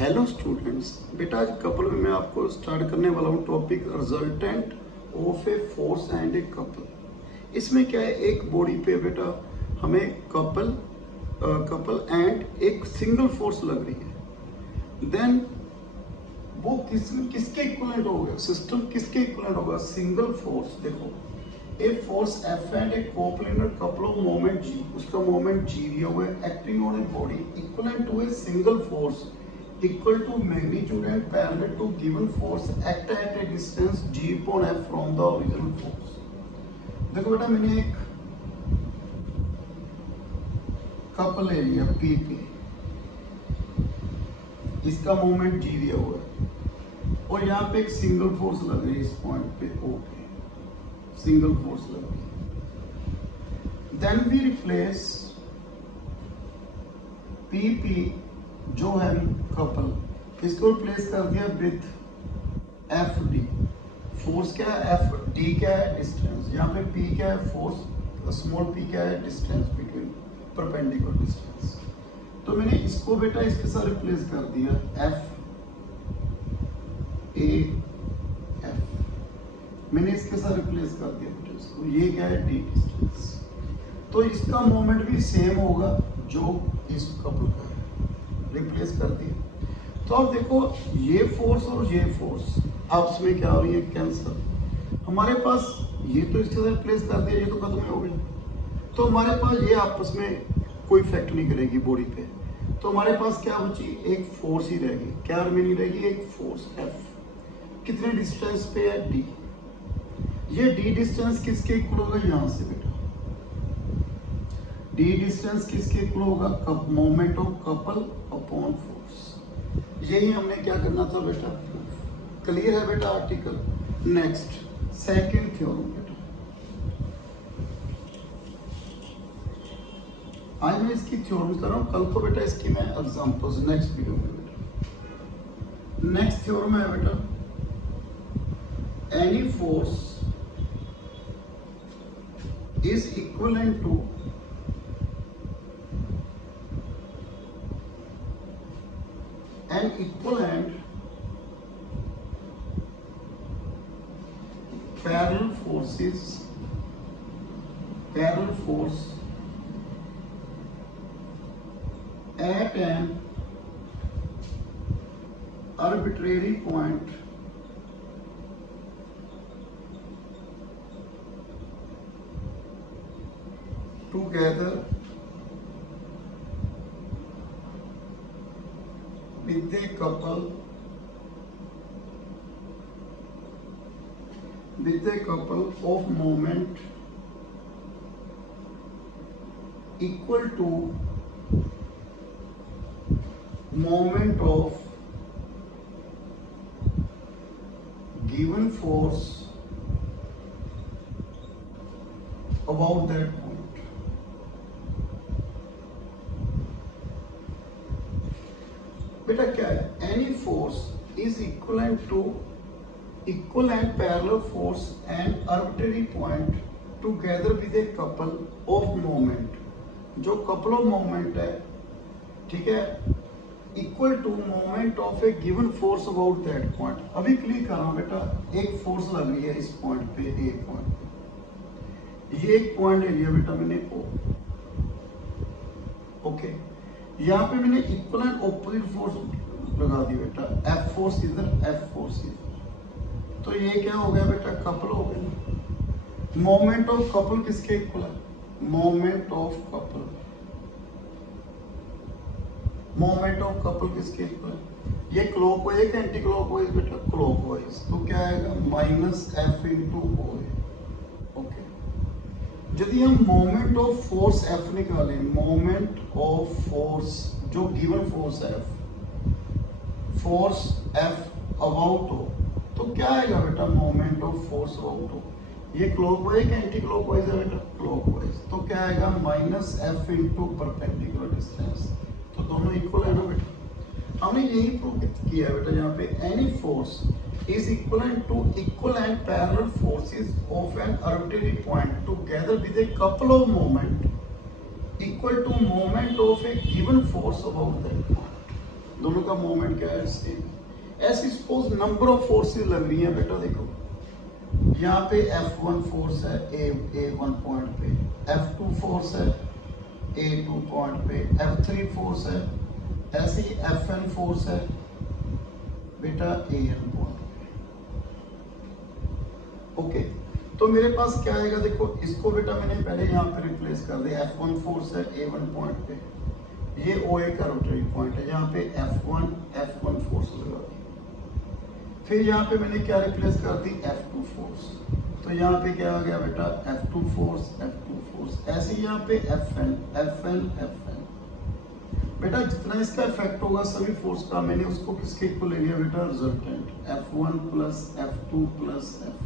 Hello students, बेटा आज couple में मैं आपको स्टार्ट करने वाला हूँ topic resultant of a force and a couple. इसमें क्या है, एक बॉडी पे बेटा हमें कपल एंड एक सिंगल फोर्स लग रही है। देन वो किसके इक्विवेलेंट होगा, सिस्टम किसके इक्विवेलेंट होगा, सिंगल फोर्स। देखो A force F and a coplanar couple of moment G, उसका मोमेंट जी दिया हुआ है, acting on a body equivalent to a single force equal to magnitude and parallel to given force act at a distance g upon f from the original force। देखो बेटा मैंने एक couple ले लिया P पे, इसका मोमेंट g दिया हुआ है और यहाँ पे एक सिंगल फोर्स लग रही है इस पॉइंट पे O पे, सिंगल फोर्स लग रही है। देन वी रिप्लेस PP जो है कपल, इसको रिप्लेस कर दिया विथ एफ डी। फोर्स क्या है, एफ डी क्या है, डिस्टेंस। यहाँ पे पी क्या है, फोर्स, स्मॉल पी क्या है, डिस्टेंस बिटवीन, परपेंडिकुलर डिस्टेंस। तो मैंने इसको बेटा इसके साथ रिप्लेस कर दिया एफ ए एफ, मैंने इसके साथ रिप्लेस कर दिया बेटा इसको, ये क्या है, डी डिस्टेंस। तो इसका मोमेंट भी सेम होगा जो इस कपल का है, रिप्लेस कर दिया। तो अब देखो ये फोर्स और ये फोर्स आपस में क्या हो रही है, कैंसिल। हमारे पास ये तो इसके साथ रिप्लेस कर दिया, ये तो खत्म हो गया। तो हमारे पास ये आपस में कोई इफेक्ट नहीं करेगी बॉडी पे। तो हमारे पास क्या बची, एक फोर्स ही रहेगी। क्या रिमेनिंग रहेगी, एक फोर्स एफ। कितने डिस्टेंस पे है, डी। ये डी डिस्टेंस किसके इक्वल होगा, यहाँ से बेटा डी डिस्टेंस किसके इक्वल होगा, moment of couple upon force. यही हमने क्या करना था बेटा, क्लियर है बेटा आर्टिकल। नेक्स्ट सेकंड थ्योरम बेटा, आज मैं इसकी थ्योरम कर रहा हूँ, कल को बेटा इसकी मैं एग्जांपल्स नेक्स्ट वीडियो में बेटा। नेक्स्ट थ्योरम है बेटा, any force is equivalent to an equivalent parallel force at an arbitrary point together with a couple of moment equal to moment of given force about that point। बेटा क्या है, any force is equivalent to equal and parallel force and arbitrary point together with a couple of moment. जो couple of moment है, ठीक है, equal to moment of a given force about that point. अभी clear कर रहा हूं बेटा, एक फोर्स लग रही है इस पॉइंट पे, एक पॉइंट पे, ये एक पॉइंट ले लिया बेटा मैंने ओ, ओके। यहाँ पे मैंने इक्वल एंड ऑपोजिट फोर्स लगा दी बेटा, एफ फोर्स इधर, एफ फोर्स इधर। तो ये क्या हो गया बेटा, कपल हो गया। मोमेंट ऑफ कपल किसके इक्वल है, moment of couple, moment of couple किसके इक्वल है, ये क्लॉकवाइज एंटी क्लॉकवाइज बेटा, क्लॉकवाइज। तो क्या आएगा, minus F into O. Okay, यदि हम मोमेंट ऑफ फोर्स एफ निकालें, मोमेंट ऑफ फोर्स जो गिवन फोर्स है, फोर्स एफ अबाउट हो, तो क्या आएगा बेटा, मोमेंट ऑफ फोर्स अबाउट हो। ये क्लॉकवाइज एंटी क्लॉकवाइज है बेटा, क्लॉकवाइज। तो क्या आएगा, minus F into perpendicular distance. तो दोनों इक्वल है ना बेटा। हमने यही प्रूव किया है बेटा, यहाँ पे any force is equivalent to equal and parallel forces of an arbitrary point together with a couple of moment equal to moment of a given force about that point। दोनों का मोमेंट क्या है, same. ऐसी suppose number of forces लग रही हैं बेटा, देखो यहाँ पे F1 फोर्स है A1 पॉइंट पे, F2 फोर्स है A2 पॉइंट पे, F3 फोर्स है, ऐसी Fn फोर्स है बेटा AN पॉइंट पे। ओके, तो मेरे पास क्या आएगा, देखो इसको बेटा मैंने पहले यहाँ पे रिप्लेस कर दिया। F1 फोर्स है A1 पॉइंट पे, ये OA का रोटरी पॉइंट है, यहाँ पे F1 फोर्स लगा दी। फिर यहाँ पे मैंने क्या रिप्लेस कर दी, F2 फोर्स, तो यहाँ पे क्या आ गया बेटा F2 फोर्स। ऐसे यहाँ पे Fn बेटा जितना इसका इफेक्ट होगा सभी फोर्स का, मैंने उसको किसके इक्वल ले लिया बेटा, resultant F1 plus F2 plus F।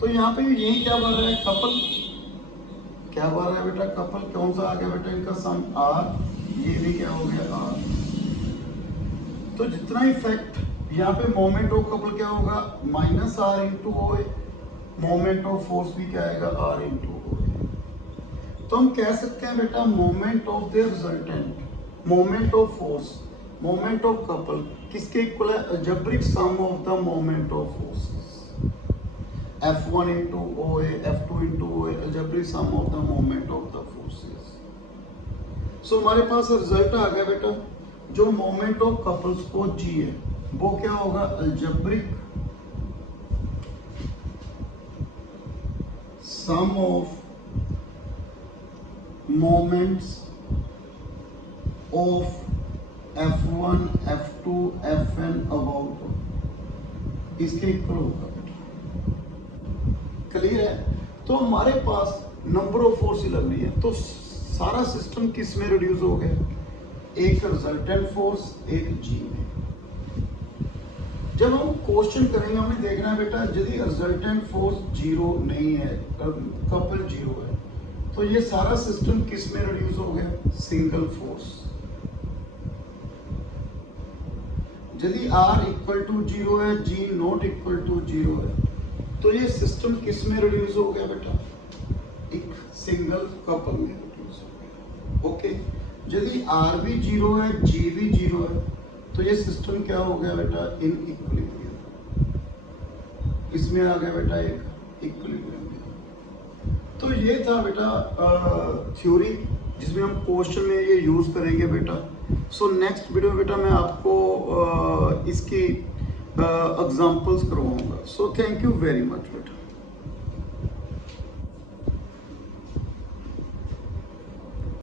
तो यहाँ पे यही क्या बन रहा है, कपल क्या बन रहा है बेटा, कपल कौन सा आ गया बेटा, इनका सम R, ये भी क्या हो गया R। तो जितना इफेक्ट यहाँ पे मोमेंट ऑफ कपल क्या होगा, minus R into OA, moment of force भी क्या आएगा, R इंटू OA। तो हम कह सकते हैं बेटा moment of the resultant, moment of force, moment of couple किसके इक्वल है, algebraic sum of the moment of forces. F1 into OA, F2 into OA, algebraic sum of the moment of the forces. So हमारे पास result आ गया बेटा, जो moment of couples को G है वो क्या होगा, algebraic sum of moments of F1, F2, Fn about इसके इक्वल होगा। क्लियर है। तो हमारे पास नंबर ऑफ फोर्स लग रही है, तो सारा सिस्टम किस में रिड्यूस हो गया, एक रिजल्टेंट फोर्स, एक जी में। जब हम क्वेश्चन करेंगे हमें देखना है बेटा, यदि रिजल्टेंट फोर्स जीरो नहीं है, कपल जीरो है, तो ये सारा सिस्टम किस में रिड्यूस हो गया, सिंगल फोर्स। यदि R इक्वल टू जीरो है, G not equal to zero है, तो ये सिस्टम किस में रिड्यूस हो गया बेटा, एक सिंगल कपल में रिड्यूस हो गया। ओके, यदि R भी जीरो है, G भी जीरो है, तो ये सिस्टम क्या हो गया बेटा, इन इक्विलिब्रियम, इसमें आ गया बेटा एक इक्विलिब्रियम। तो ये था बेटा थ्योरी, जिसमें हम क्वेश्चन में ये यूज करेंगे बेटा। सो नेक्स्ट वीडियो बेटा मैं आपको इसकी एग्जाम्पल्स करवाऊंगा। So thank you very much बेटा।